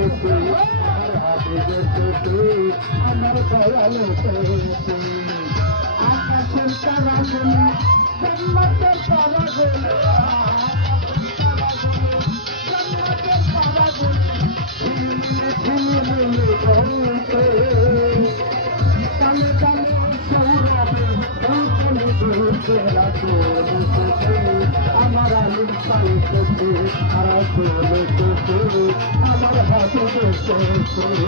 পেতে আর হাবিবের পেতে আমার দয়ালে পেতে আকাশের তারাগুলি জান্নাতের তারাগুলি জান্নাতের তারাগুলি ঝিলমিলে ঝিলমিলে জ্বলছে কালে কালে সৌরভে কালে জ্বলছে রাজনীতিতে আমার আলিম পাইতেছে আর চলেছে আমার হাতে দেখতেছে